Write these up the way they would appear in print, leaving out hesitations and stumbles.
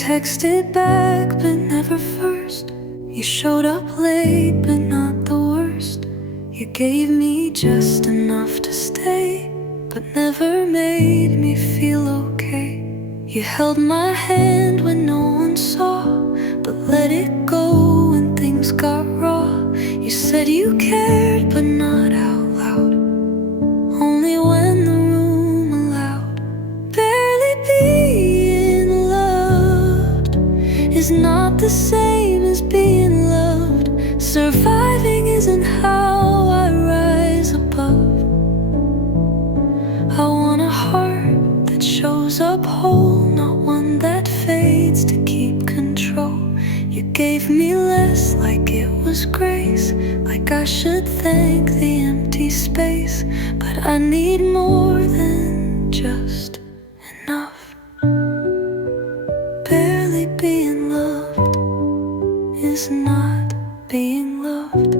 texted back, but never first. You showed up late, but not the worst. You gave me just enough to stay, but never made me feel okay. You held my hand when no one saw, but let it go when things got raw. You said you cared, but not out loud, only when the room allowed. Barely being loved is not the same as being loved. Surviving isn't how I rise above. I want a heart that shows up whole, not one that fades to keep control. You gave me less, like it was grace, like I should thank the empty space. But I need more than just enough. Barely being loved is not being loved.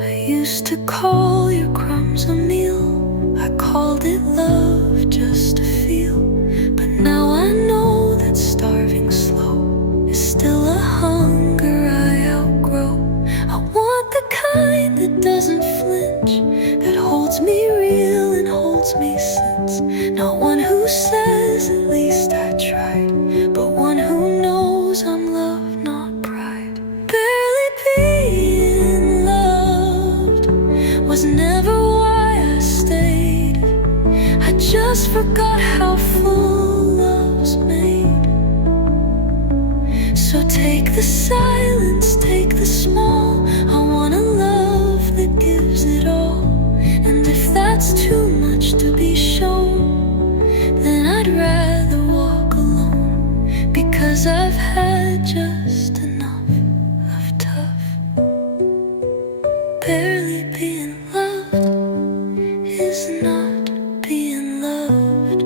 I used to call your crumbs a meal. I called it love just to feel. But now I know that starving slow is still a hunger I outgrow. I want the kind that doesn't flinch, that holds me real and holds me since. Not one who says at least I tried, but one who knows I'm love, not pride. Barely being loved was never why I stayed. I just forgot how full love's made. So take the silence, take the small. I want a love that gives it all. And if that's too much to be shown, then I'd rather walk alone, because I've had just enough of tough. Barely being loved is not being loved.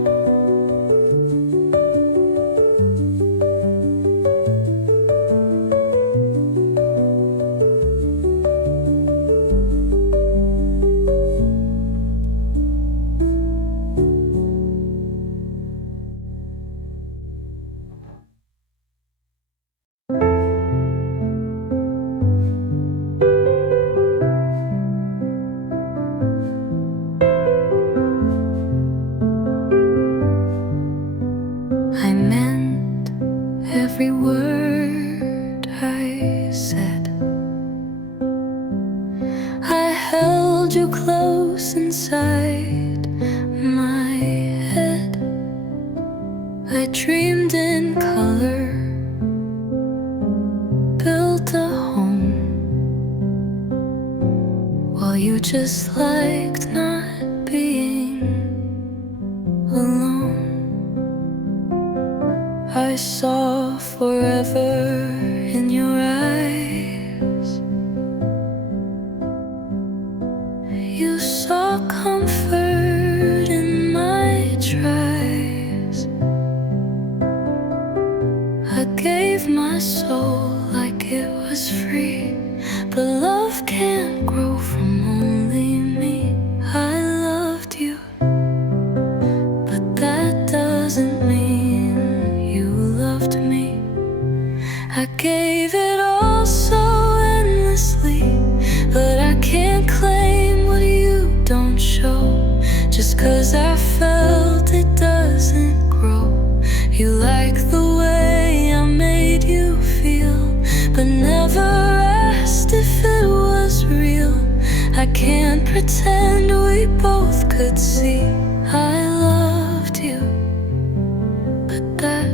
I meant every word I said. I held you close inside my head. I dreamed in color, built a home, while you just liked not being alone. I saw forever in your eyes. You saw comfort in my tries. I gave my soul like it was free, but love can't grow from only me. I loved you, but that doesn't mean you loved me. I gave it all so endlessly, but I can't claim what you don't show. Just 'cause I felt it doesn't grow. You like the way I made you feel, but never asked if it was real. I can't pretend we both could see I loved you, but that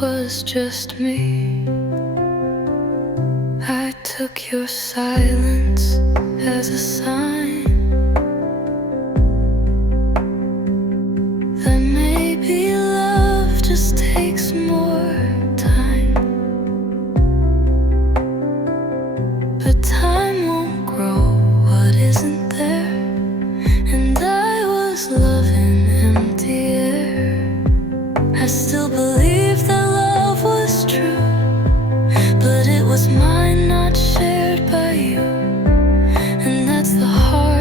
was just me. I took your silence as a sign that maybe love just takes more time. But time won't grow what isn't there, and I was loving empty air. I still believe that love was true, but it was mine, not shared by you. And that's the hard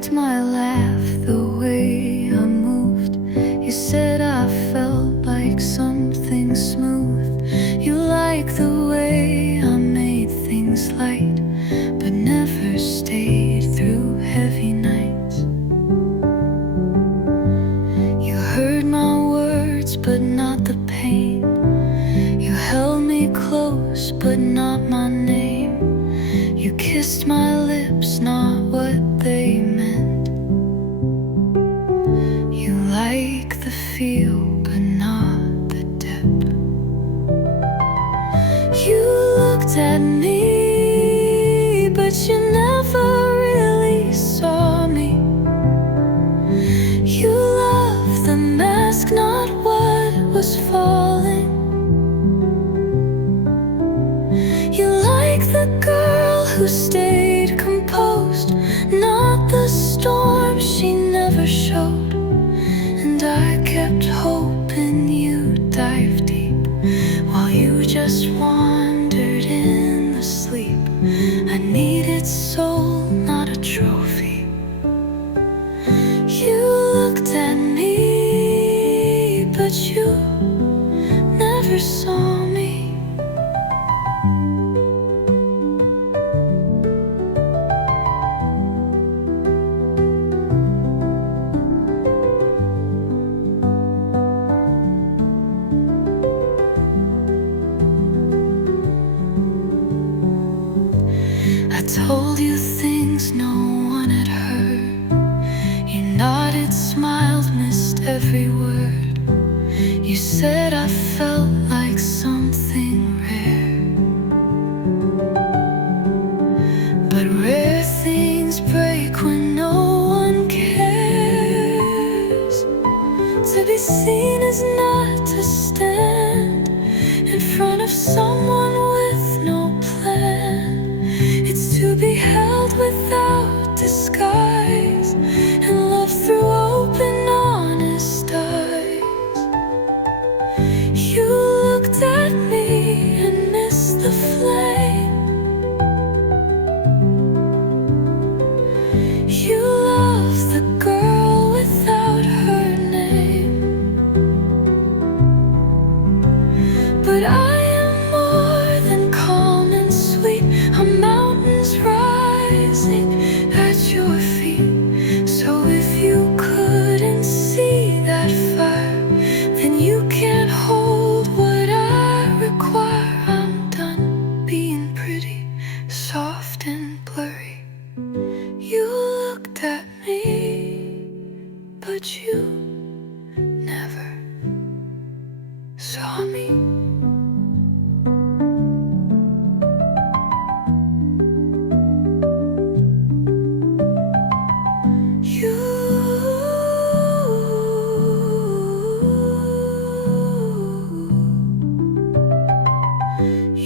liked my laugh, the way I moved. You said I felt like something smooth. You liked the way I made things light, but never stayed through heavy nights. You heard my words, but not the pain. You held me close, but not my name. You kissed my lips, not what they meant. You like the feel, but not the depth. You looked at me, but you never really saw me. You loved the mask, not what was falling. You like the girl who stayed composed, not the storm she never showed. And I kept hoping you'd dive deep, while you just wandered in the sleep. I needed soul, not a trophy. You looked at me, but you never saw me. I told you things no one had heard. You nodded, smiled, missed every word. You said I felt like something rare, but rare things break when no one cares. To be seen is not to stand in front of someone with no plan. It's to be held without disguise, and love through open, honest eyes. You looked at me and missed the flame. You loved the girl without her name. But I am more than calm and sweet. I'm mountains rising at your feet. So if you couldn't see that fire, then you can't hold what I require. I'm done being pretty, soft and blurry. You looked at me, but you never saw me.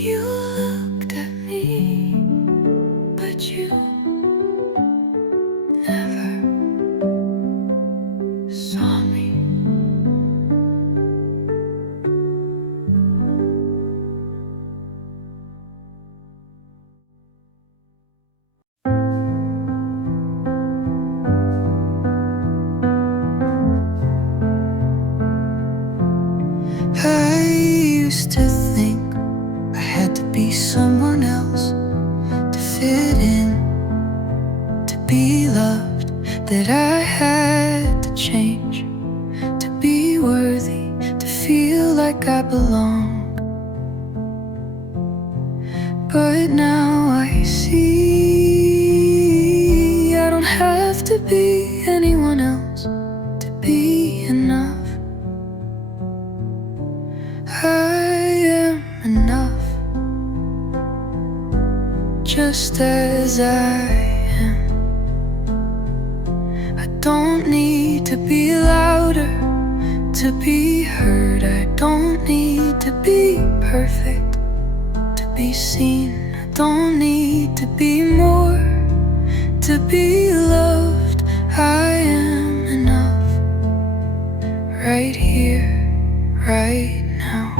You looked at me, but you never saw me. I used to think I had to be someone else to fit in, to be loved, that I had to change to be worthy, to feel like I belonged. But now I see I don't have to be anyone else to be enough. I am enough, just as I am. I don't need to be louder to be heard. I don't need to be perfect to be seen. I don't need to be more to be loved. I am enough, right here, right now.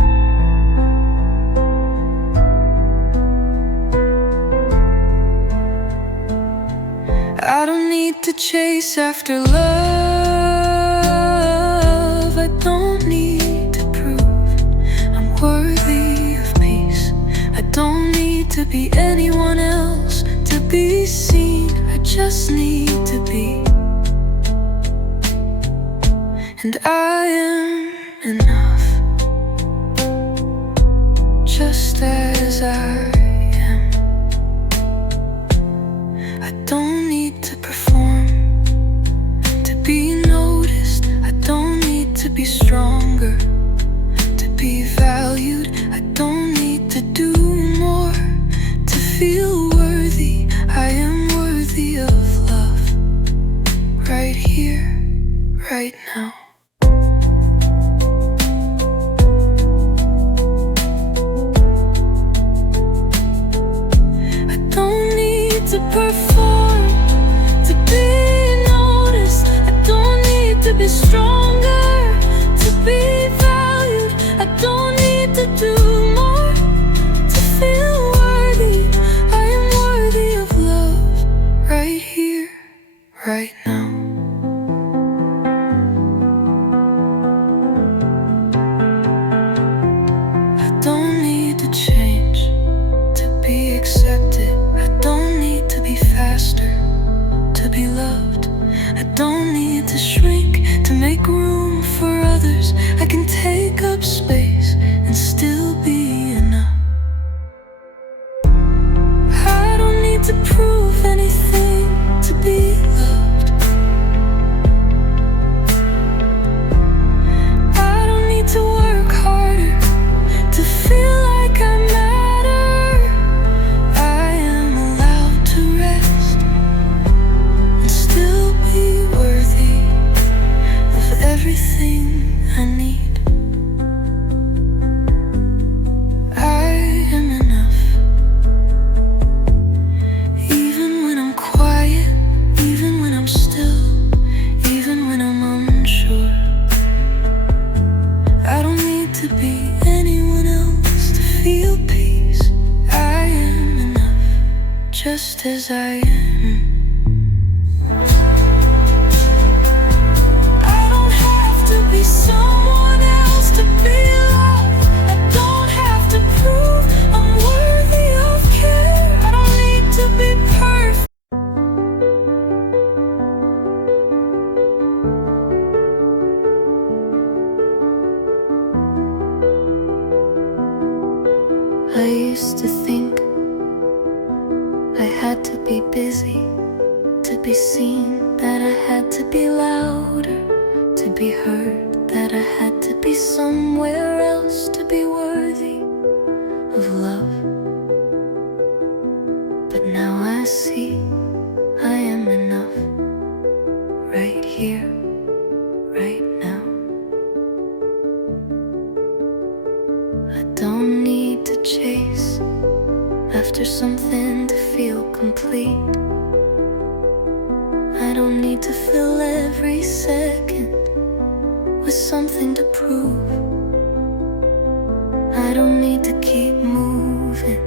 I don't need to chase after love. I don't need to prove I'm worthy of peace. I don't need to be anyone else to be seen. I just need to be. And I am enough, just as I am. I don't need to perform to be noticed. I don't need to be stronger to be valued. I don't need to do more to feel worthy. I am worthy of love, right here, right now. To perform, to be noticed. I don't need to be stronger to be valued. I don't need to do more to feel worthy. I am worthy of love, right here, right now. I don't need to change to be accepted. Faster to be loved. I don't need to shrink to make room for others. I can take up space and still be enough. I don't need to prove anything to be loved. I don't need to work harder to feel like I matter. I am allowed to rest and still be worthy of everything I need. I am enough, even when I'm quiet, even when I'm still, even when I'm unsure. I don't need to be anyone else to feel peace. I am enough, just as I am. I don't have to be someone else to be loved. I don't have to prove I'm worthy of care. I don't need to be perfect. I used to think I had to be busy to be seen, that I had to be louder to be heard, that I had to be somewhere else to be worthy of love. But now I see I am enough, right here, right now. I don't need to chase after something to feel complete. I don't need to fill every second with something to prove. I don't need to keep moving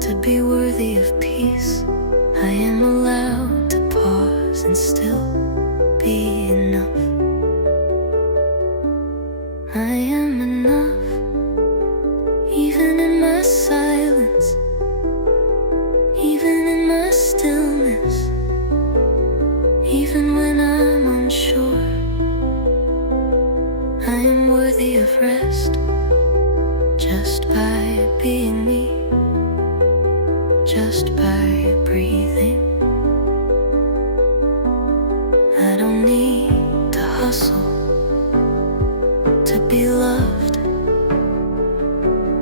to be worthy of peace. I am allowed to pause and still be enough. I am enough, even in my silence, even in my stillness, even when I'm unsure. I am worthy of rest, just by being me, just by breathing. I don't need to hustle to be loved.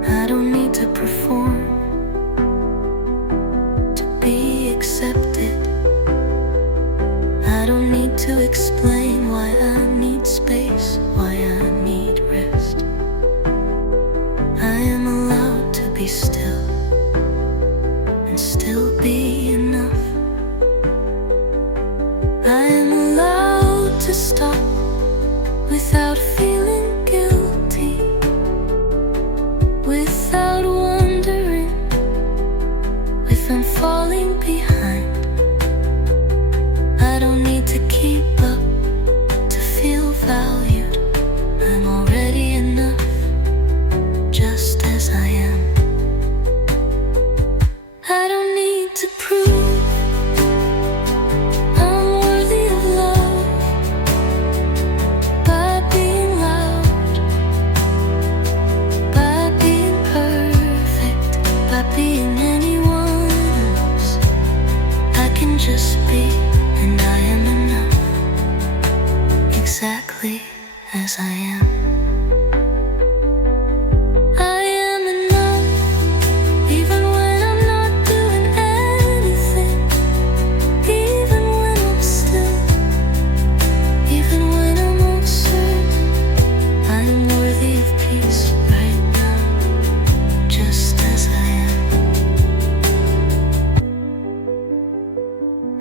I don't need to perform to be accepted. I don't need to explain why I need space, why I need rest. I am allowed to be still and still be enough. I am allowed to stop without feeling guilty, without wondering if I'm falling behind. as I am. I am enough, even when I'm not doing anything, even when I'm still, even when I'm uncertain. I am worthy of peace right now, just as I am.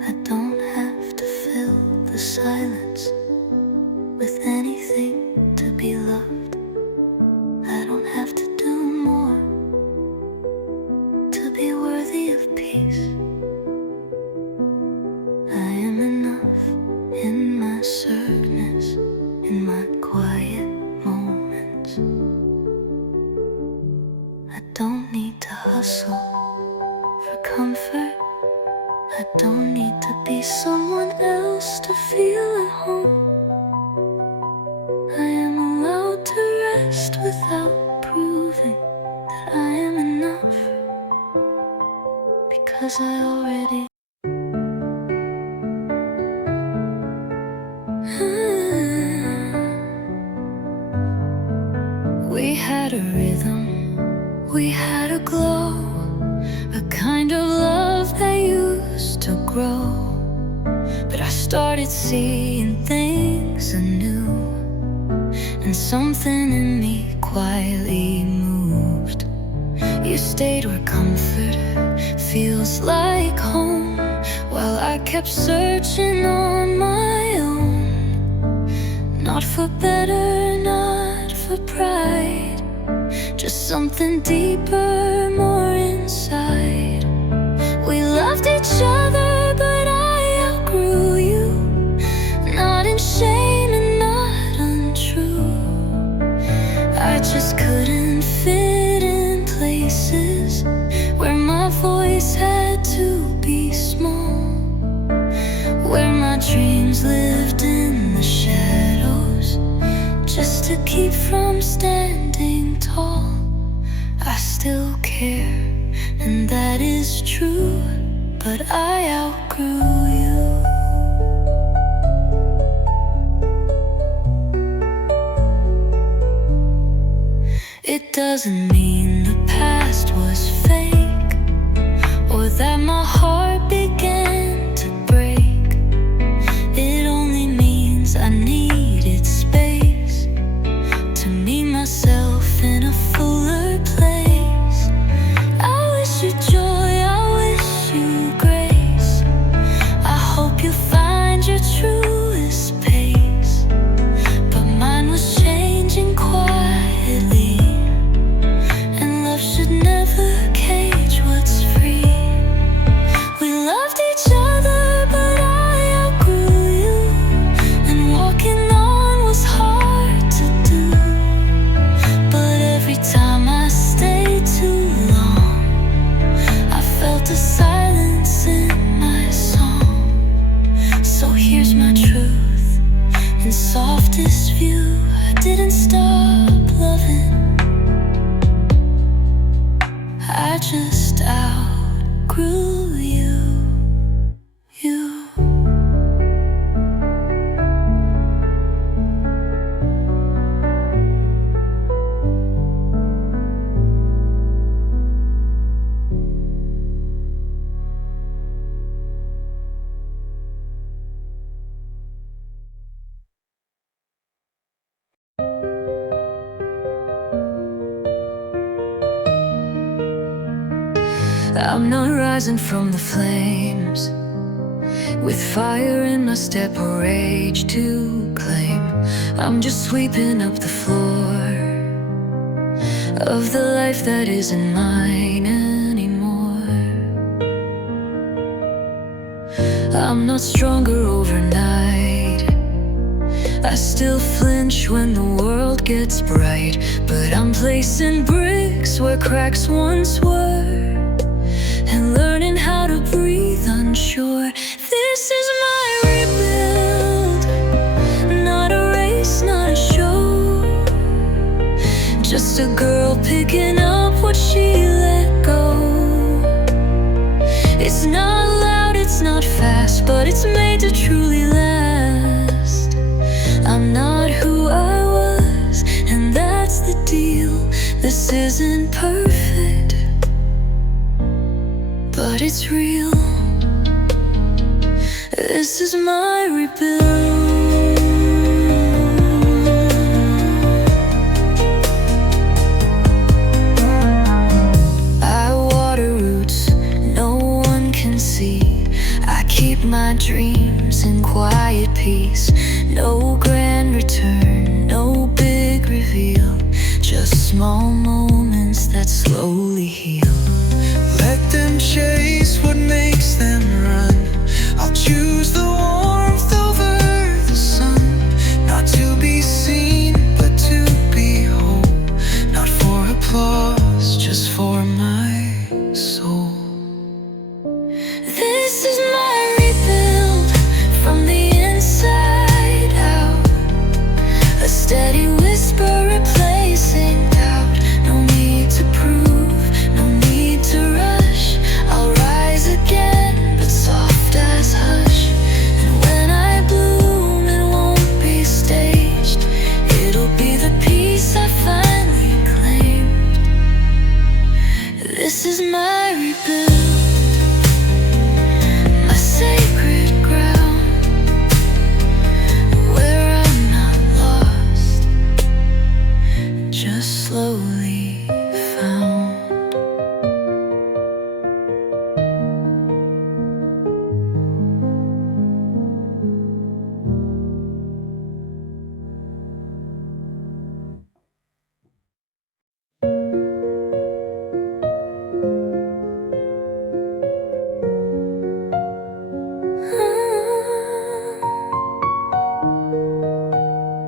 I don't have to fill the silence with anything to be loved. I don't have to do more to be worthy of peace. I am enough in my sadness, in my quiet moments. I don't need to hustle for comfort. I don't need to be someone else to feel at home. I am allowed to rest without proving that I am enough, because I already We had a rhythm, we had a glow, a kind of love that used to grow. But I started seeing things anew, and something in me quietly moved. You stayed where comfort feels like home, while I kept searching on my own. Not for better, not for pride, just something deeper, more inside. We loved each other, but I outgrew you. Not in shame and not untrue, I just couldn't fit in places where my voice had to be small, where my dreams lived in the shadows, just to keep from standing tall. I still care, and that is true, but I outgrew you. It doesn't mean the past was fake, or that my heart began to break. It only means I needed space to meet myself in a fuller place. I wish you joy, I wish you grace. I hope you find your truest pace. But mine was changing quietly, and love should never cage what's free. We loved each other, but I outgrew you, and walking on was hard to do. But every time I stayed too long, I felt a silence in my song. So here's my truth, in softest view. I didn't stop loving, I just outgrew you. I'm not rising from the flames with fire in my step or rage to claim. I'm just sweeping up the floor of the life that isn't mine anymore. I'm not stronger overnight, I still flinch when the world gets bright. But I'm placing bricks where cracks once were, and learning how to breathe unsure. This is my rebuild, not a race, not a show. Just a girl picking up what she let go. It's not loud, it's not fast, but it's made to truly last. I'm not who I was but it's real. This is my rebuild. I water roots no one can see. I keep my dreams in quiet peace. No grand return, no big reveal, just small moments that slowly heal. Let them chase what makes them run. I'll choose the warmth over the sun. Not to be seen, but to be whole. Not for applause, just for my soul. This is my rebuild from the inside out. A steady whisper replacing doubt. No need to prove, no need to rush. I'll rise again, but soft as hush. And when I bloom, it won't be staged. It'll be the peace I finally claimed. This is my rebuild, my sacred ground, where I'm not lost, just slowly found.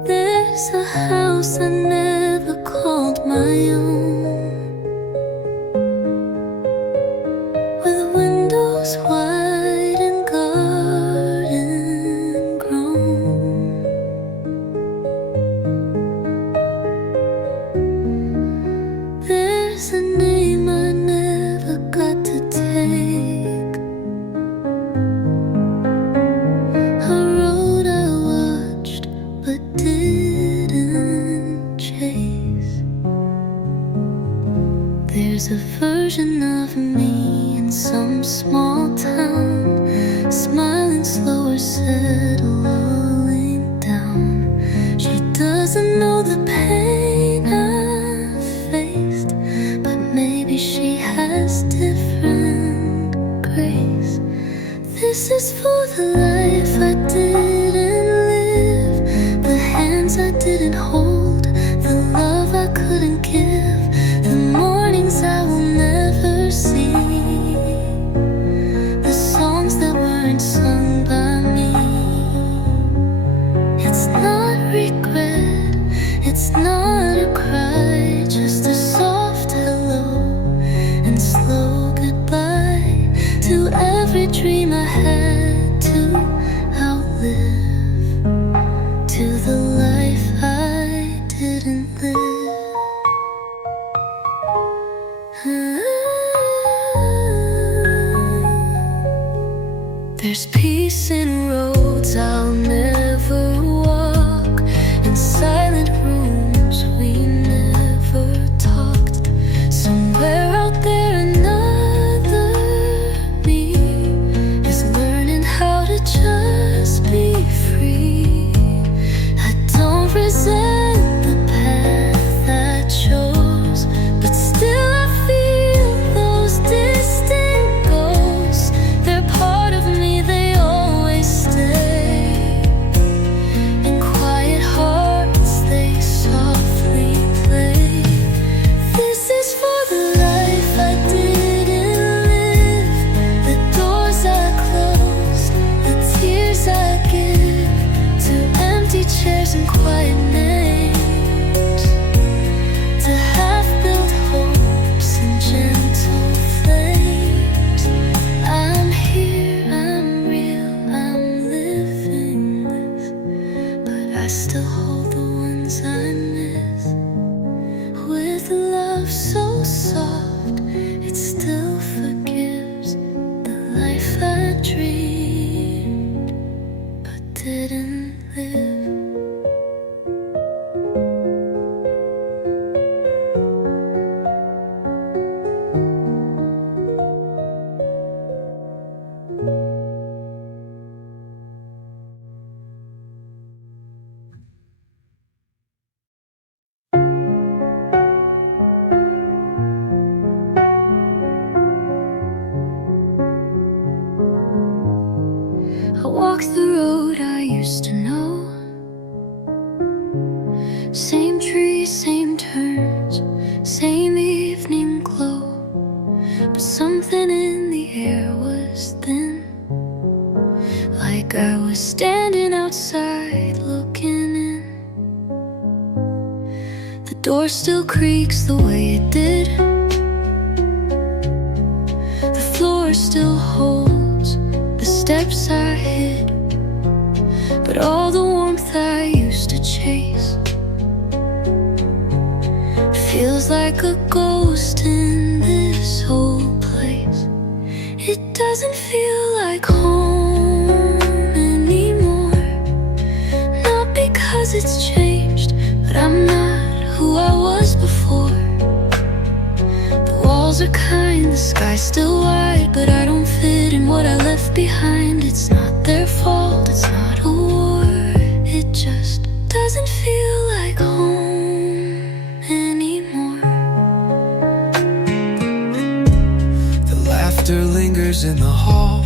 There's a house I never called my own, with windows wide and garden grown. There's a name I never got to take, a road I watched but didn't chase. There's a version of me in some small town, smiling slower, settling down. She doesn't know the pain I've faced, but maybe she has different grace. This is for the life I didn't live, the hands I didn't hold, the love I couldn't give, the mornings I will never see, the songs that weren't sung by me. It's not regret, it's not a cry, just a soft hello and slow goodbye to every dream I had to outlive, to the life I didn't live. There's peace in roads I'll never walk, in silent rooms we never talked. Somewhere out there another me is learning how to just be free. I don't resent the path I chose, but still I feel those distant ghosts. They're part of me, they always stay. I walk the road I used to know. Same trees, same turns, same evening glow. But something in the air was thin, like I was standing outside looking in. The door still creaks the way it did. The floor still holds the steps I hid. But all the warmth I used to chase feels like a ghost in this old place. It doesn't feel like home anymore. Not because it's changed, but I'm not who I was before. The walls are kind, the sky's still wide, but I don't fit in what I left behind. It's not their fault, it's not a war. It just doesn't feel like home anymore. The laughter lingers in the hall,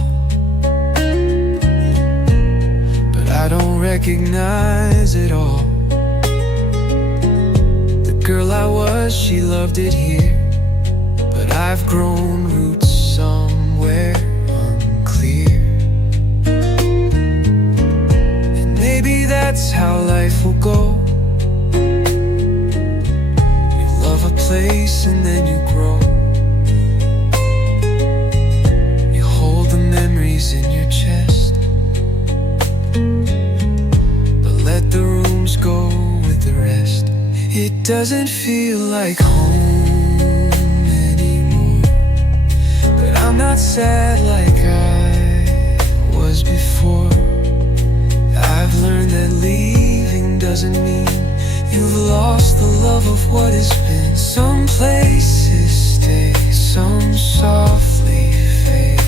but I don't recognize it all. The girl I was, she loved it here, but I've grown roots somewhere unclear. And maybe that's how life will go. You love a place and then you grow. You hold the memories in your chest, but let the rooms go with the rest. It doesn't feel like home anymore, but I'm not sad like I was before. I've learned that leaving doesn't mean you've lost the love of what has been. Some places stay, some softly fade,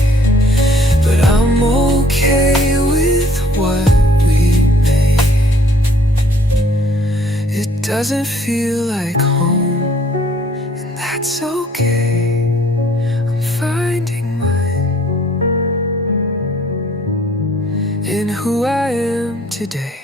but I'm okay with what we made. It doesn't feel like home, and that's okay. I'm finding mine in who I am today.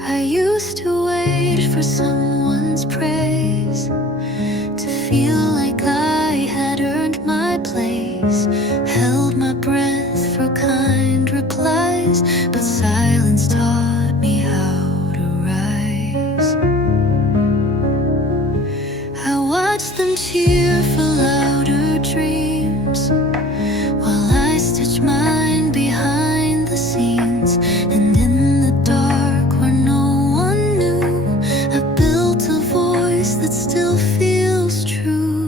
I used to wait for someone's praise, to feel like I had earned my place. Held my breath for kind replies, but silence taught me how to rise. I watched them cheer for louder dreams, while I stitched mine behind the scenes. And in the dark where no one knew, I built a voice that still feels true.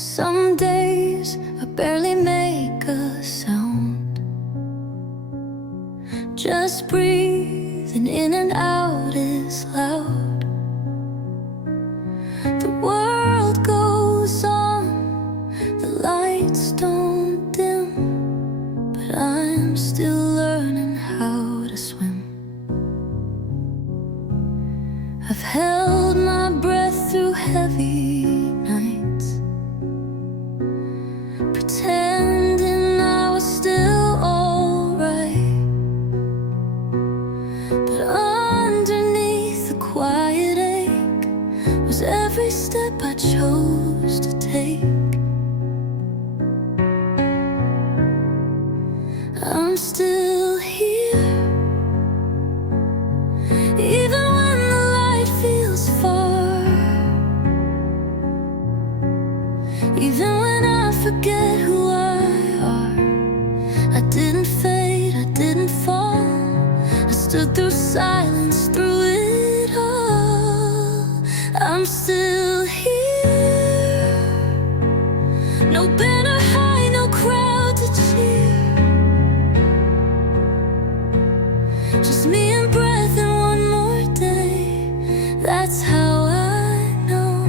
Some days I barely make a sound. Just breathing in and out is loud. The world goes on, the lights don't dim, but I'm still learning how to swim. I've held my breath through heavy nights, pretending I was still alright. But underneath the quiet ache was every step I chose to take. I'm still here, even when the light feels far, even when I forget who I are. I didn't fade, I didn't fall. I stood through silence, through it all. I'm still here. No banner high, no crowd to cheer, just me and breath and one more day. That's how I know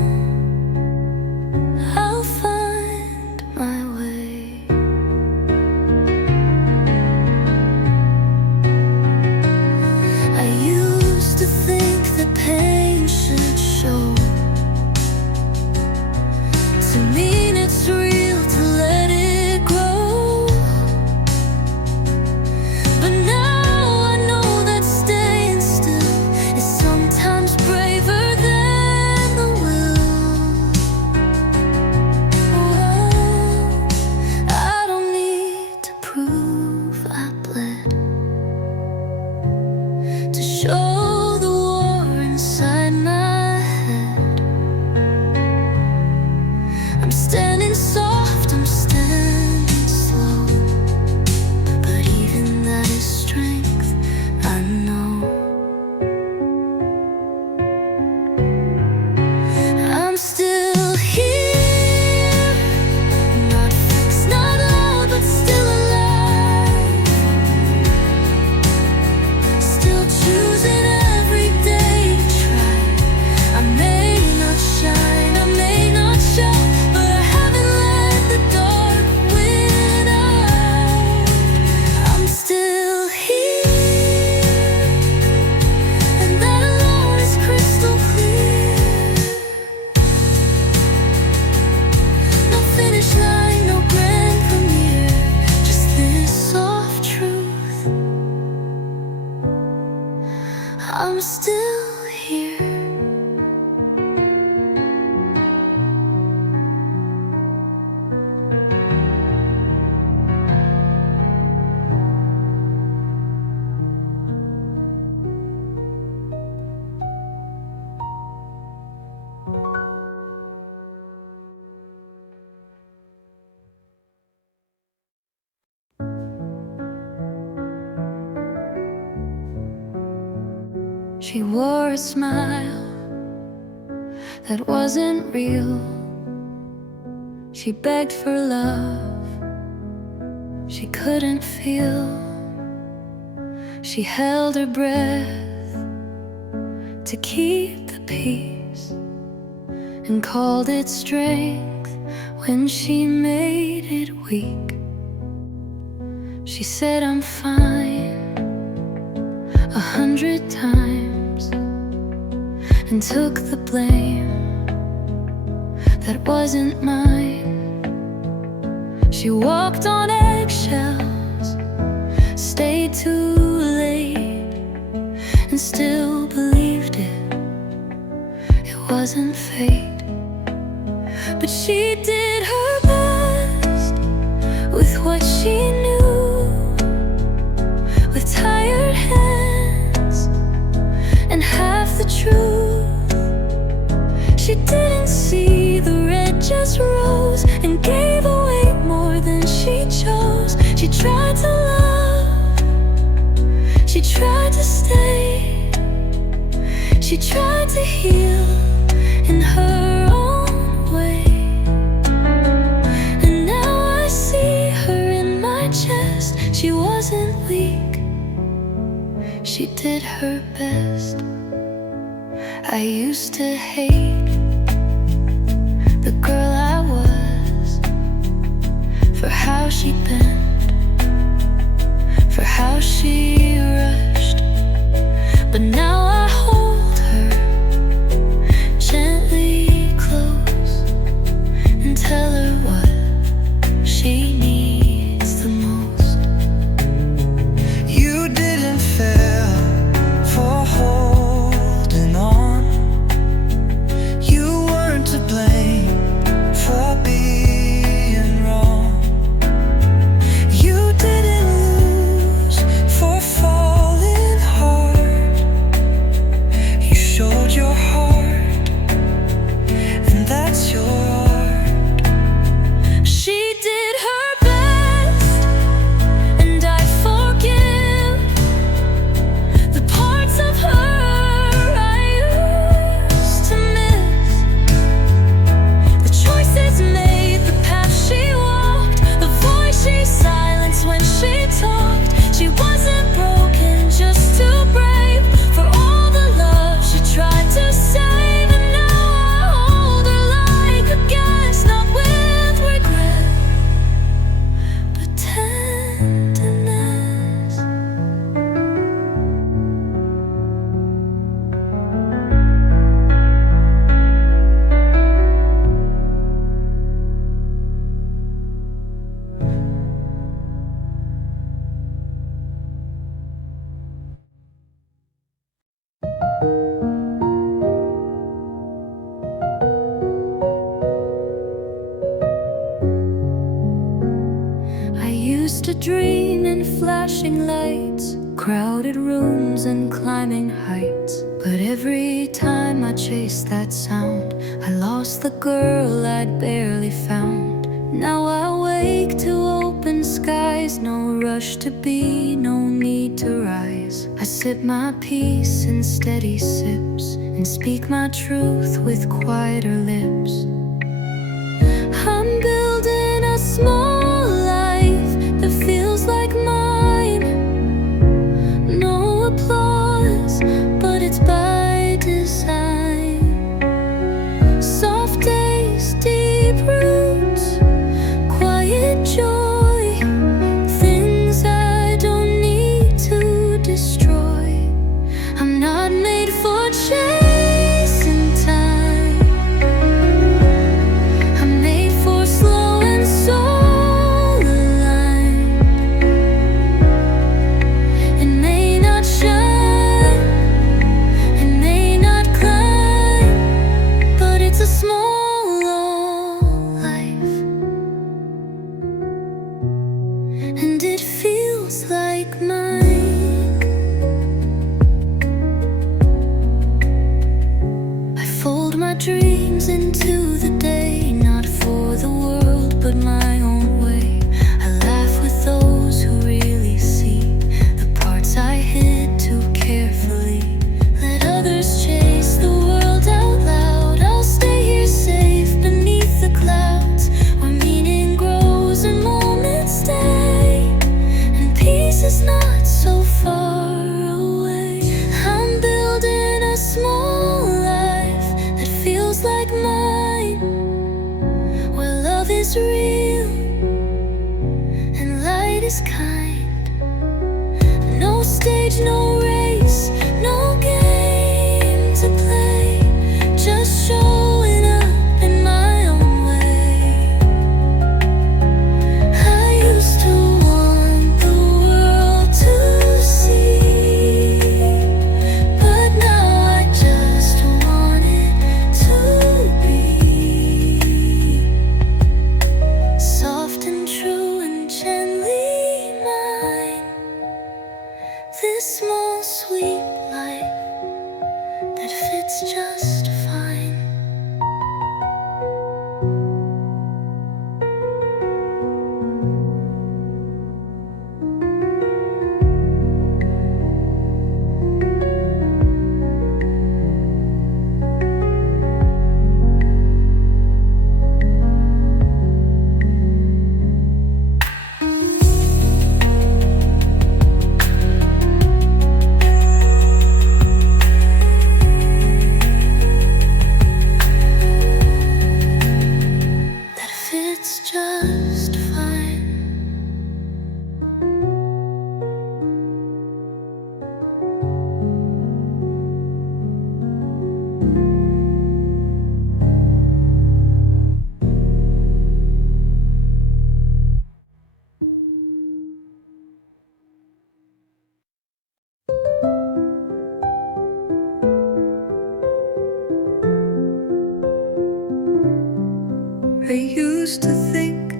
I'll find my way. I used to think that pain should show, to mean it's real, to let it grow. But now I know that staying still is sometimes braver than the will. Oh, I don't need to prove I bled, to show the war inside my head. I'm standing soft, I'm standing slow, but even that is strength, I know. I'm still here, not fixed, not loud, but still alive. Still choosing every day to try. I may not shine, I may not show, but I haven't let the dark win out. I'm still here, and that alone is crystal clear. No finish line, no grand premiere, just this soft truth. I'm still here. She wore a smile that wasn't real. She begged for love she couldn't feel. She held her breath to keep the peace, and called it strength when she made it weak. She said, I'm fine 100 times, and took the blame that wasn't mine. She walked on eggshells, stayed too late, and still believed it wasn't fate. But she did her best with what she knew, with tired hands and half the truth. She didn't see the red just rose and gave away more than she chose. She tried to love, she tried to stay, she tried to heal in her own way. she did her best. I used to hate the girl I was, for how she bent, for how she rushed. But now I hold her gently close and tell her what she needs the most. You didn't fail for holding on. You weren't to blame for being wrong. You didn't lose for falling hard. You showed your heart, and that's your art. She did her best, and I forgive the parts of her I used to miss, the choices made, the path she walked, the voice she silenced when she talked. She wasn't broken, just too brave for all the love she tried to save. And now I hold her like a guest, not with regret, but tenderness. I used to dream in flashing lights, crowded rooms and climbing heights. But every time I chased that sound, I lost the girl I'd barely found. Now I wake to open skies, no rush to be, no need to rise. I sip my peace in steady sips and speak my truth with quieter lips. I'm building a small life that feels like mine. No applause, but it's by design. Soft days, deep roots, quiet joy, things I don't need to destroy. I'm not made for chasing time. I'm made for slow and soul aligned. It may not shine, it may not climb, but it's a small life, and it feels like mine. I fold my dreams into the day, not for the world, but my own way. I laugh with those who really see the parts I hid too carefully. Let others chase the world out loud. I'll stay here safe beneath the clouds, where meaning grows and moments stay, and peace is not so far away. I'm building a small life that feels like mine, where love is real and light is kind. No stage, no race, no game to play, just showing up in my own way. I used to want the world to see, but now I just want it to be soft and true and gently it's just fine. I used to think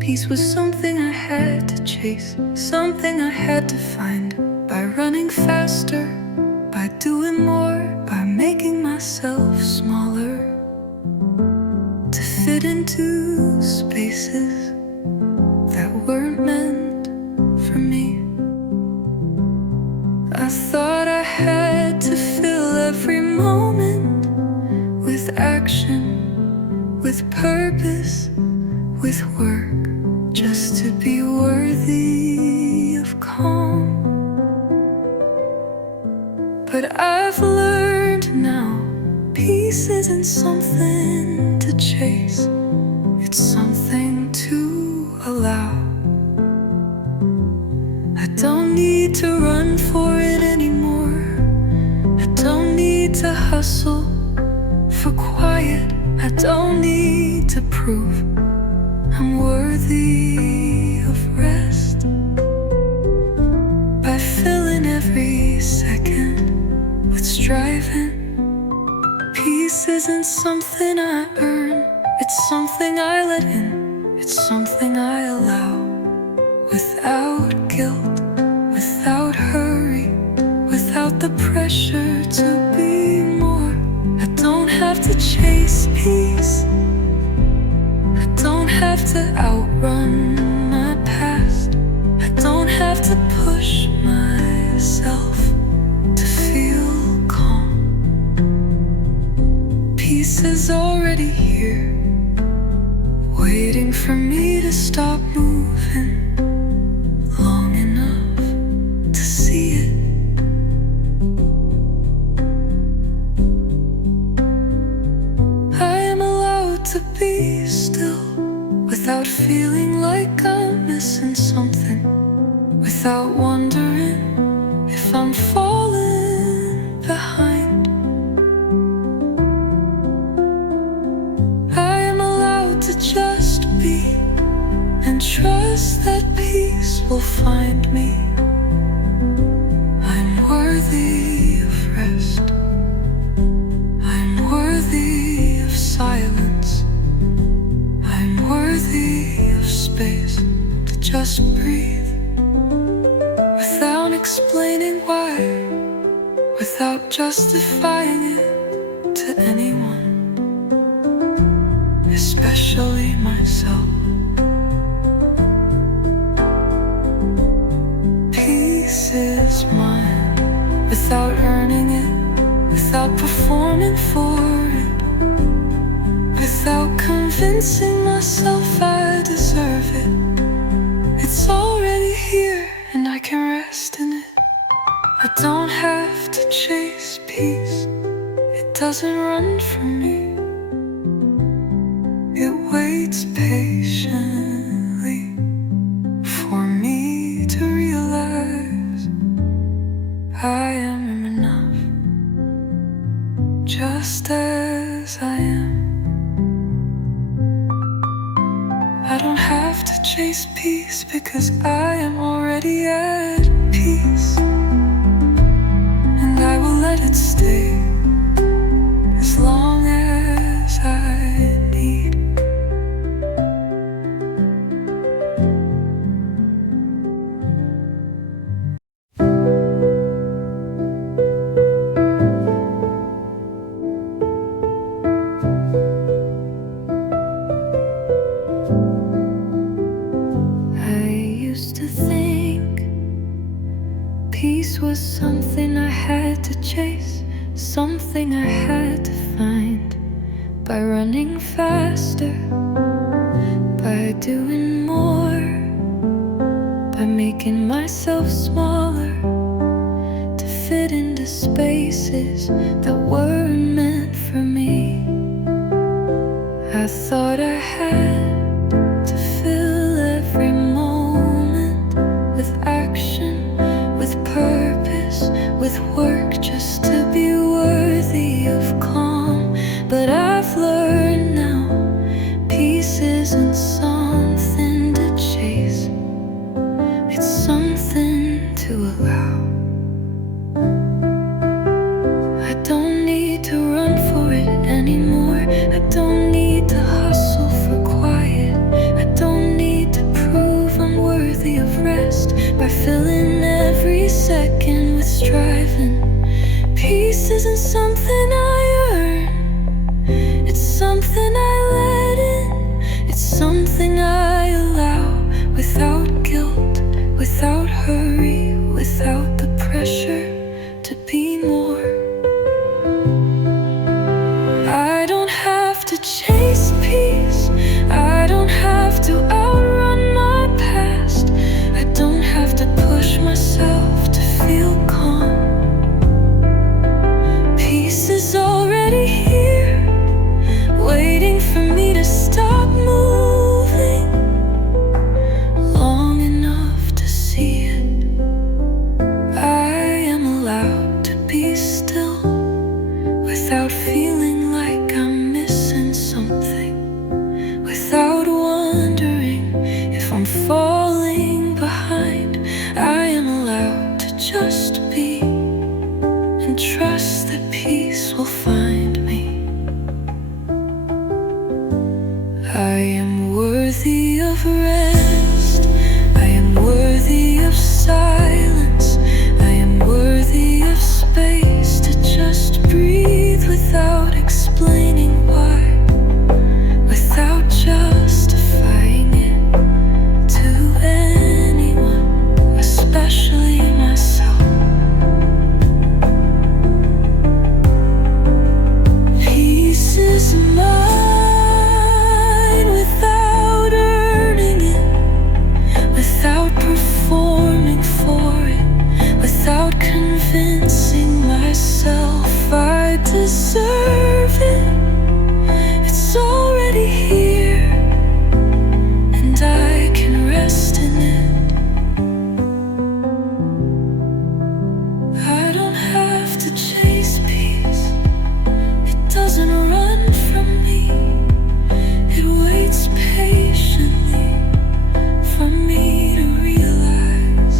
peace was something I had to chase, something I had to find by running faster, by doing more, by making myself smaller to fit into spaces that weren't meant for me. I thought I had to fill every moment with action, with purpose, with work, just to be worthy of calm. But I've learned now, peace isn't something to chase, it's something to allow. I don't need to run for it anymore. I don't need to hustle for quiet. I don't need to prove I'm worthy of rest by filling every second with striving. Peace isn't something I earn, it's something I let in, it's something I allow, without guilt, without hurry, without the pressure to be more. I don't have to chase peace, I don't have to outrun my past, I don't have to push myself to feel calm. Peace is already here, waiting for me to stop moving long enough to see it. To be still, without feeling like I'm missing something, without wondering if I'm falling behind. I am allowed to just be and trust that peace will find me. I'm worthy of rest, I'm worthy of silence, I'm worthy of space to just breathe, without explaining why, without justifying it to anyone, especially myself. Peace is mine, without earning it, without performing for it, without convincing myself I deserve it. It's already here and I can rest in it. I don't have to chase peace, it doesn't run from me. It waits patiently for me to realize I am enough, just as I am. I don't have to chase peace because I am already at peace, and I will let it stay as long as I need. Peace was something I had to chase, something I had to find by running faster, by doing more, by making myself smaller to fit into spaces that weren't meant for me. I I thought I had to fill every moment with action, with purpose, with work, just to be worthy of calm. But I've learned now, peace isn't something to chase, it's something to allow. I don't need to run for it anymore. I don't need to hustle for quiet. I don't need to prove I'm worthy of rest by filling every second with striving. Peace isn't something I earn, it's something I let in. It's something I allow, without guilt, without hurry, without the pressure to be more. I don't have to chase peace, I don't have to outrun my past, I don't have to push myself to feel calm. Peace is already here, waiting for me to stop moving long enough to see it. I am allowed to be still without feeling like I'm missing something, without wondering if I'm falling behind. I am allowed to just be and trust that peace will find me. I am worthy of rest, I am worthy of silence, I am worthy of space to just breathe without explaining why, without justifying it to anyone, especially myself. Peace is mine without earning it, without performing for it, without convincing myself I deserve it. It's already here, and I can rest in it. I don't have to chase peace, it doesn't run from me, it waits patiently for me to realize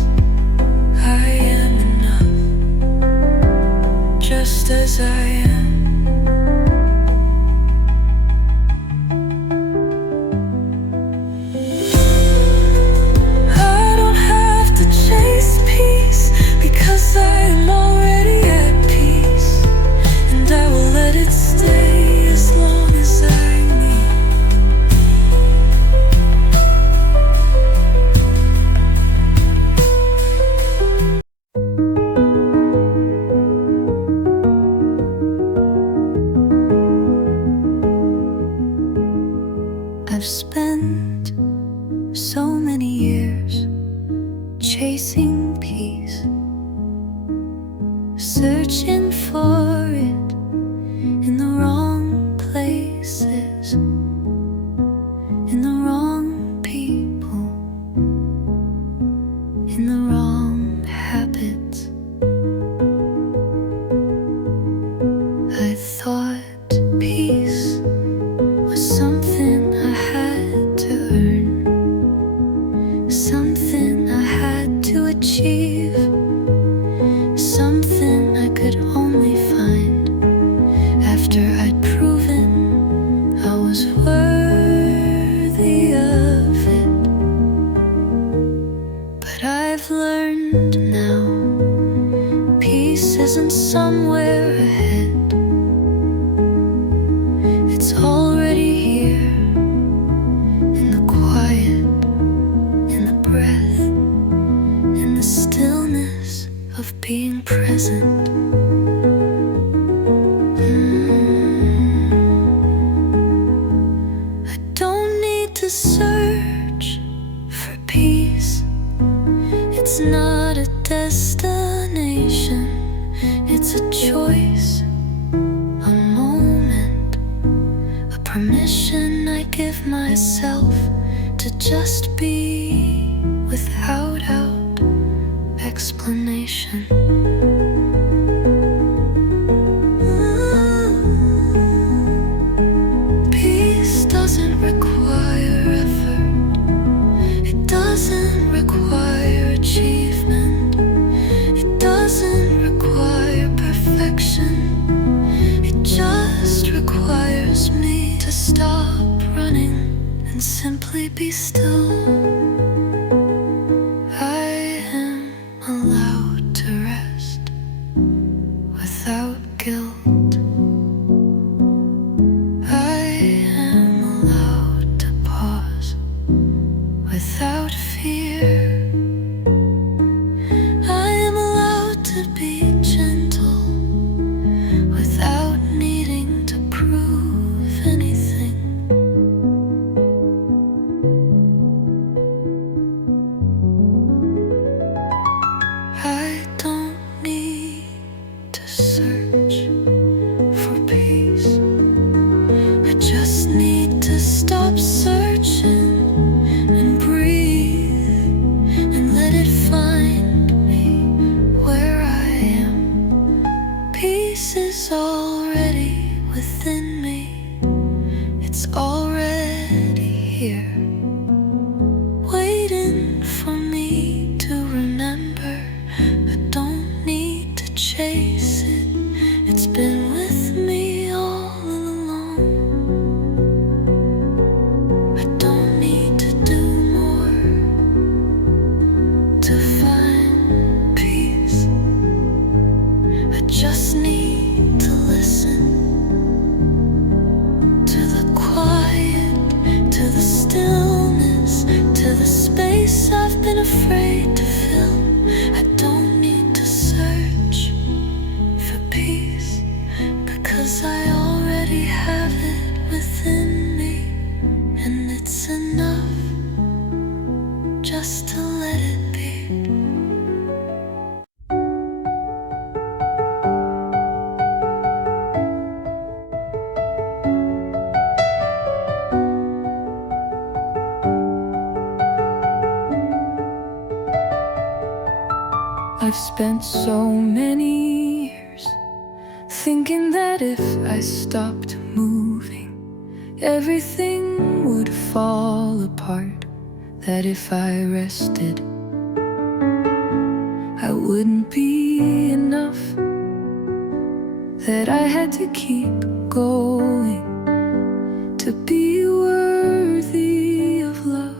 I am enough, just as I am. I don't have to chase peace, because I am already at peace, and I will let it stay as long as I need. I've spent so many years chasing peace, searching for it in the wrong places, in the wrong people, in the wrong habits. I thought peace was something I had to earn, something I had to achieve, something I could only find after I'd proven I was worthy of it. But I've learned now, peace isn't somewhere ahead, it's already here, in the quiet, in the breath, in the stillness of being present. I don't need to search for peace, it's not a destination, it's a choice, a moment, a permission permission I give myself to just be without explanation. Peace doesn't require effort. It doesn't require achievement. It doesn't require perfection. It just requires me to stop running and simply be still. I am allowed to rest without guilt. I am allowed to pause without fear. I am allowed to be gentle without needing to prove anything. I don't need to search for peace. I just need to stop searching and breathe and let it find me where I am. Peace is already within me. It's already here, waiting for me to remember. I don't need to chase it. It's been with me all along. I don't need to do more to find peace. I just need to listen to the quiet, to the stillness, to the space I've been afraid to fill. I don't need to search for peace, because I already have it within me, and it's enough just to let it be. I've spent so many years thinking that if I stopped moving, everything would fall apart. That if I rested, I wouldn't be enough. That I had to keep going to be worthy of love.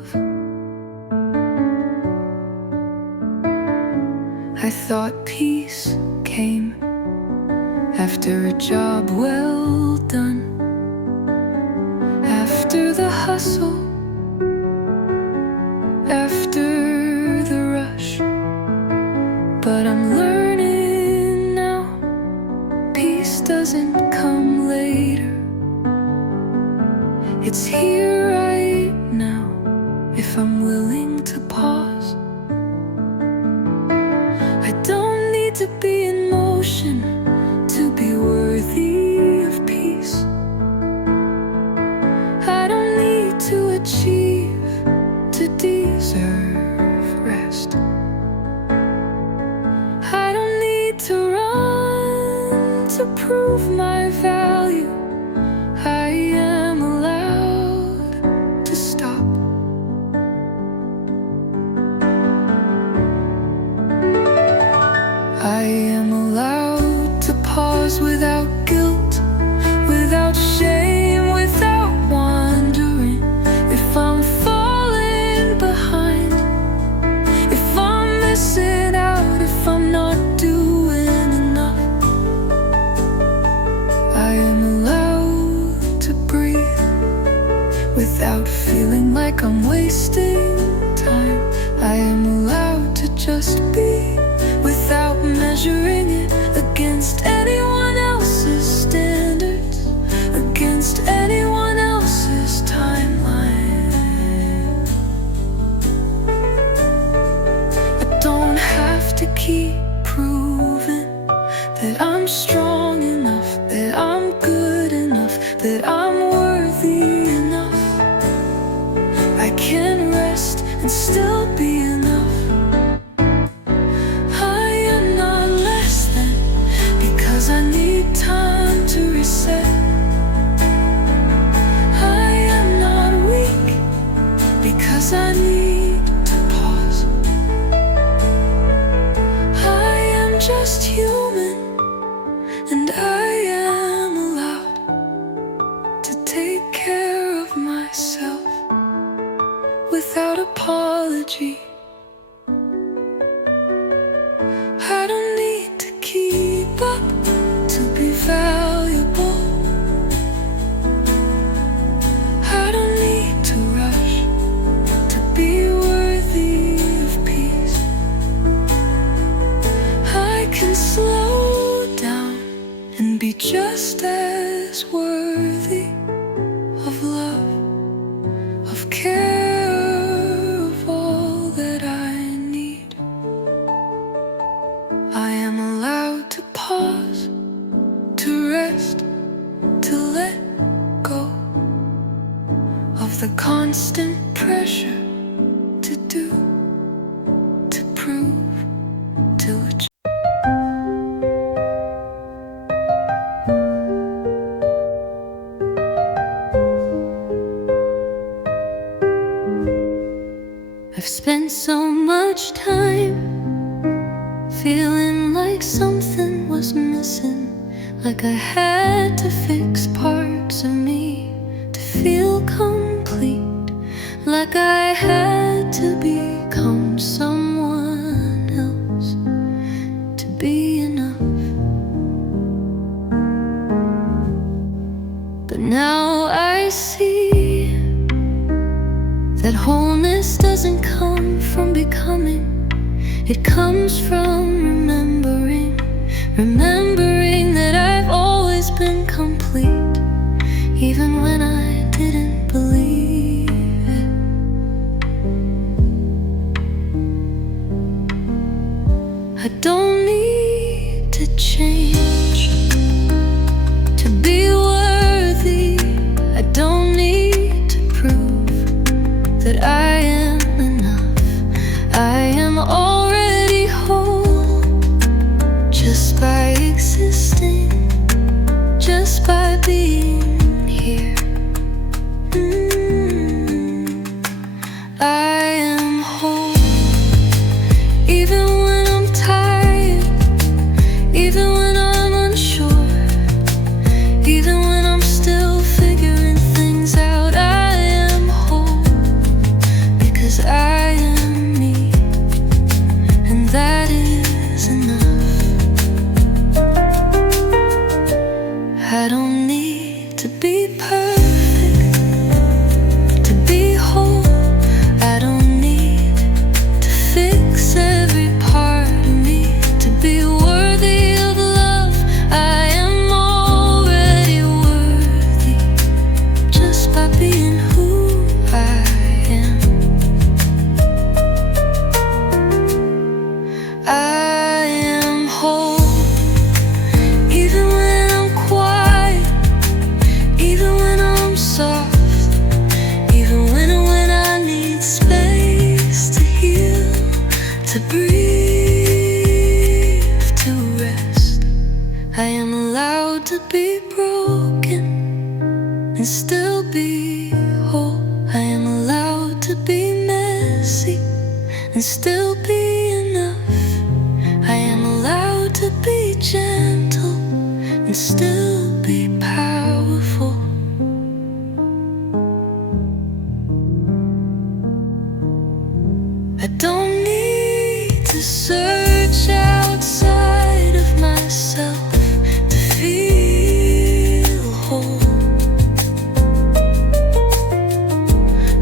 I thought peace came after a job well done, after the hustle, after the rush. But I'm learning now, peace doesn't come later. It's here right now, if I'm willing to pause. I don't need to be in motion to be worthy of peace. I don't need to achieve to deserve rest. I don't need to run to prove my value. I am allowed to stop. I am allowed to pause without guilt, without shame, without wondering if I'm falling behind, if I'm missing out, if I'm not doing enough. I am allowed to breathe without feeling like I'm wasting time. I am allowed to just be without measuring it against anyone else's standards, against anyone else's timeline. I don't have to keep proving that I'm strong enough, that I'm good enough, that I'm worthy enough. and still be enough. I am not less than because I need time to reset. I am not weak because I need to pause. I am just human, and I am allowed to take care of myself without apology. I don't need to keep up to be valuable. I don't need to rush to be worthy of peace. I can slow down and be just as worthy of love, of care, of all that I need. I am allowed to pause, to rest, to let go of the constant pressure to do, to prove, to achieve. I've spent so much time feeling like something was missing, like I had to fix parts of me to feel complete, like I had to become someone else to be enough. But now I see that wholeness doesn't come from becoming. It comes from remembering that I've always been complete, even when I didn't believe it. I don't need to change to be worthy. I don't need to prove that I am enough. I am already whole just by existing, just by being here. I am whole, even when I'm tired, even when I'm unsure, even when I'm still figuring things out. I am whole because I am me, and that is enough. I don't need to be perfect to be whole. I don't need to fix every part of me to be worthy of love. I am already worthy just by being who I am. I am whole, even when I'm quiet, even when I'm soft, even when I need space to heal, to breathe, to rest. I am allowed to be broken and still be whole. I am allowed to be messy and still be enough. I am allowed to be gentle and still be powerful. I don't need to search outside of myself to feel whole.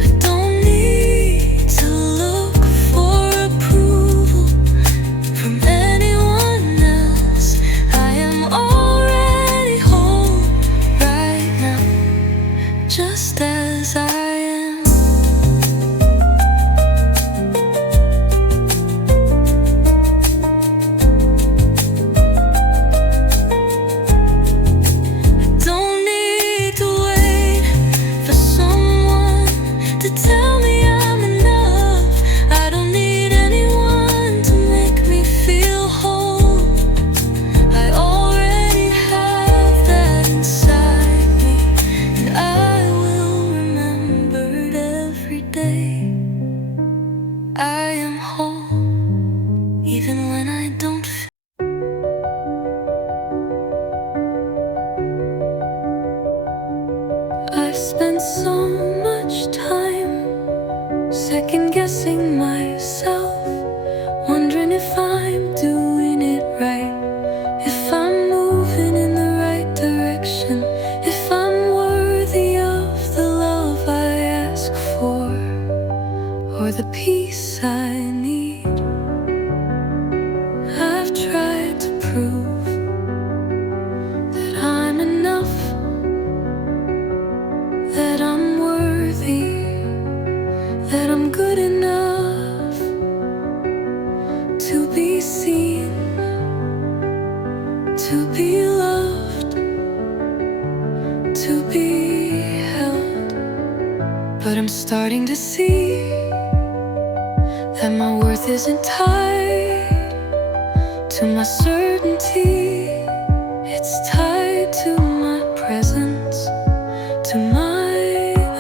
I don't need to look for approval from anyone else. I am already whole right now, just as I am. for the peace I need. I've tried to prove that I'm enough, that I'm worthy, that I'm good enough to be seen, to be loved, to be held. But I'm starting to see that my worth isn't tied to my certainty. It's tied to my presence, to my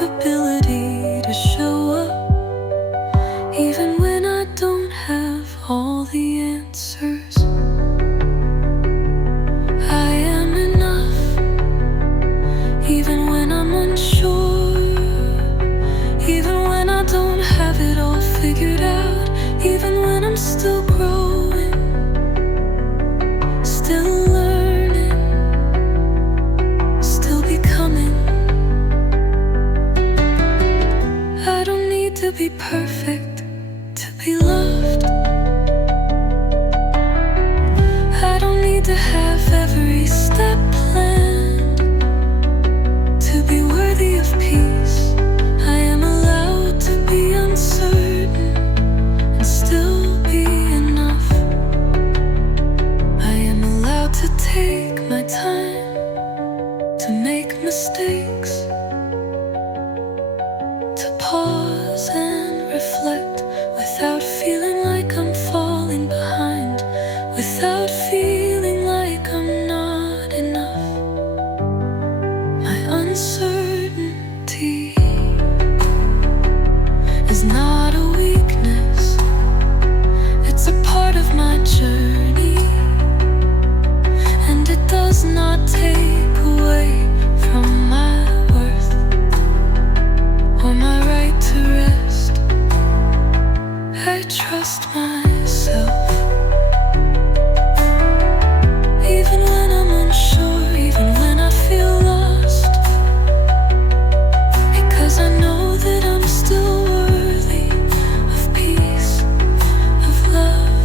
ability to show up, even when I don't have all the answers. I am enough, even when I'm unsure, even when I don't have it all figured out, even when I'm still growing, still learning, still becoming. I don't need to be perfect to be loved. I don't need to have every step planned to be worthy of peace. I am allowed to be uncertain and still be enough. I am allowed to take my time to make mistakes, to pause and reflect without feeling like I'm falling behind, without feeling like I'm not enough. My uncertainty is not a weakness, it's a part of my journey, and it does not take away from my worth or my right to rest. I trust myself, even when I'm unsure, even when I feel lost, because I know that I'm still worthy of peace, of love,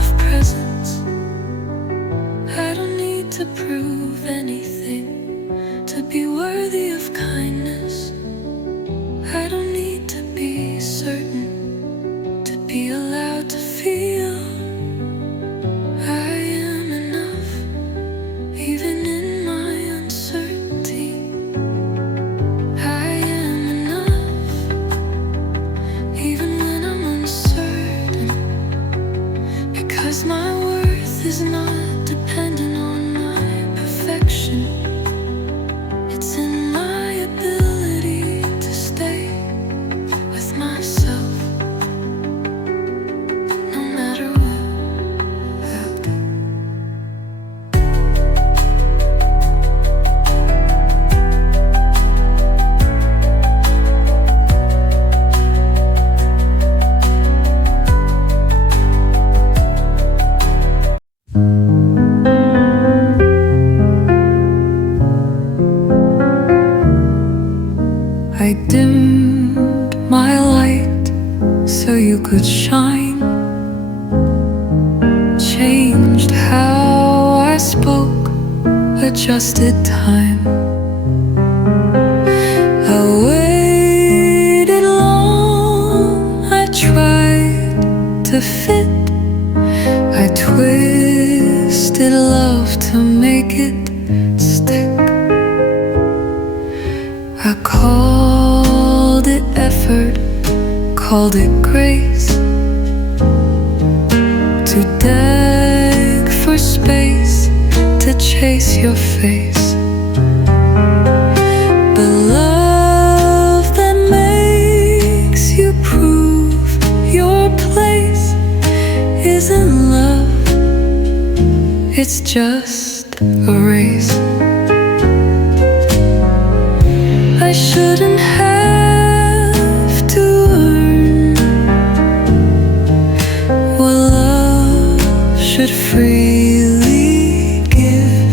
of presence. I don't need to prove anything to be worthy of kindness. I don't need to be certain to be allowed to feel. I am enough, even in my uncertainty. I am enough, even when I'm uncertain, because my worth is not dependent on my perfection. It's in my ability to stay with myself, no matter what. I dimmed my light so you could shine, changed how I spoke, adjusted time. I waited long, I tried to fit, I twisted love to make it stick. I called it effort, called it grace, to beg for space, to chase your face. But love that makes you prove your place isn't love, it's just a race. I shouldn't have to earn what love should freely give.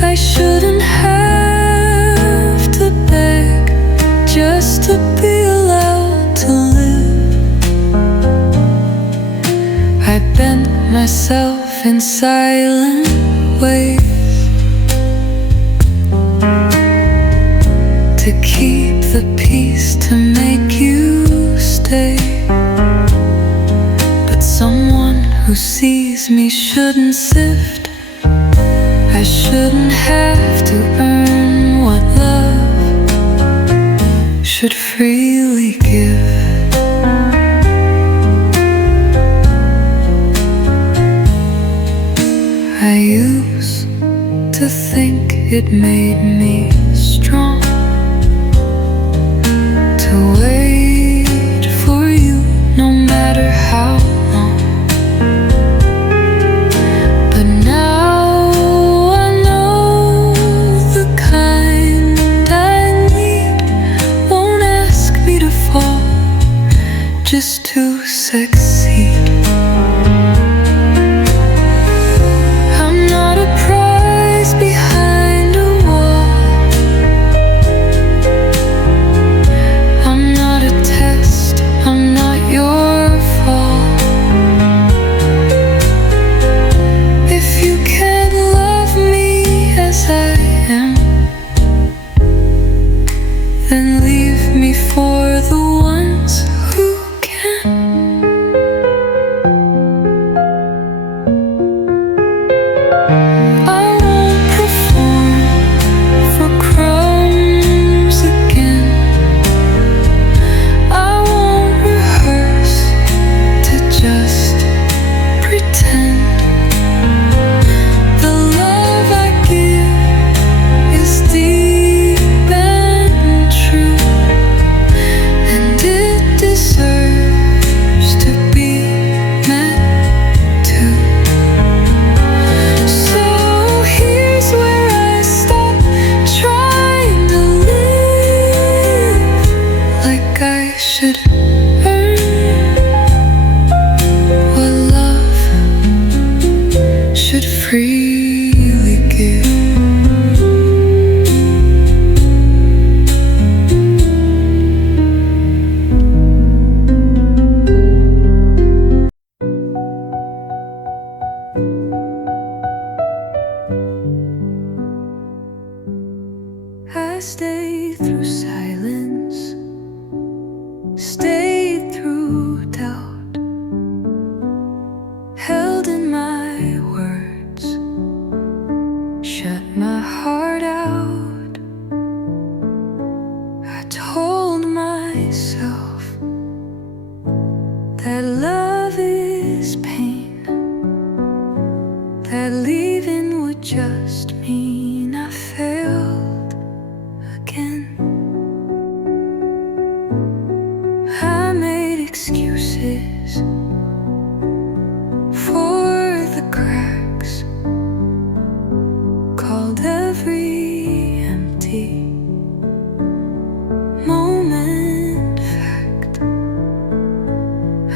I shouldn't have to beg in silent ways to keep the peace, to make you stay. But someone who sees me shouldn't sift. I shouldn't have to earn what love should freely give. I used to think it made me strong to wait for you no matter how long. But now I know the kind I need won't ask me to fall just to succeed. Then leave me for the ones who can. I won't perform for crumbs again. I won't rehearse to just pretend. The love I give is deep, should earn what love should freely give. I stayed through silence, stayed through doubt, held in my words, shut my heart out. I told myself that love is pain, that leaving would just mean I failed again. I made excuses for the cracks, called every empty moment fact.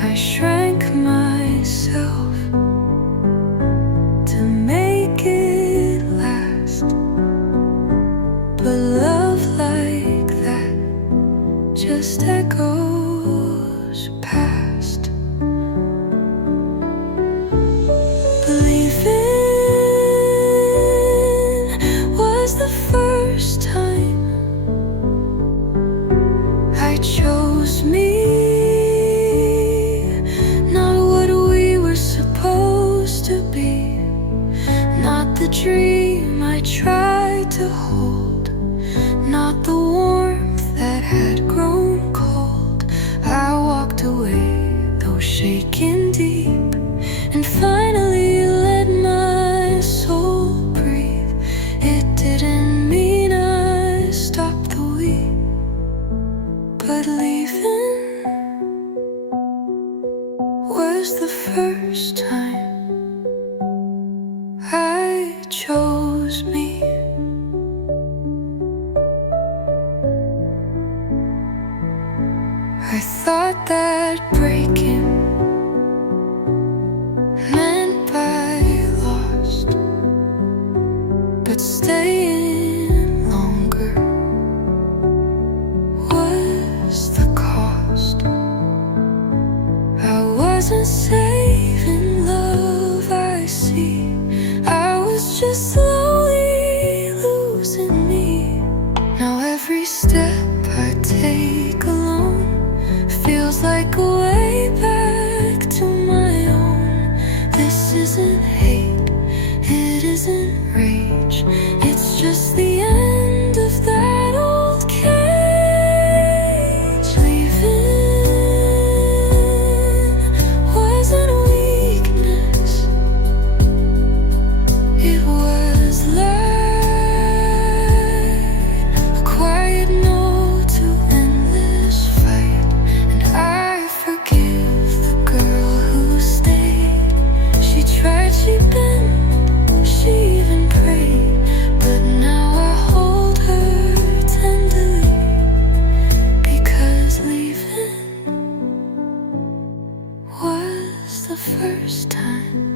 I shrank myself to make it last, but love like that just echoes past. Believing was the first time I chose me, not what we were supposed to be, not the dream I tried to hold, not the warmth that had grown cold. I walked away, though shaking deep, and finally let my soul breathe. It didn't mean I stopped the weep, but leaving was the first time I chose me. I thought that breaking meant I lost, but staying longer was the cost. I wasn't saving love I see, take alone. Feels like a way back to my own. This isn't hate, it isn't rage. It's just the end of that old cage. Leaving wasn't a weakness, it was learned. A quiet no to endless fight. And I forgive the girl who stayed. She tried, she bent, she even prayed. But now I hold her tenderly, because leaving was the first time.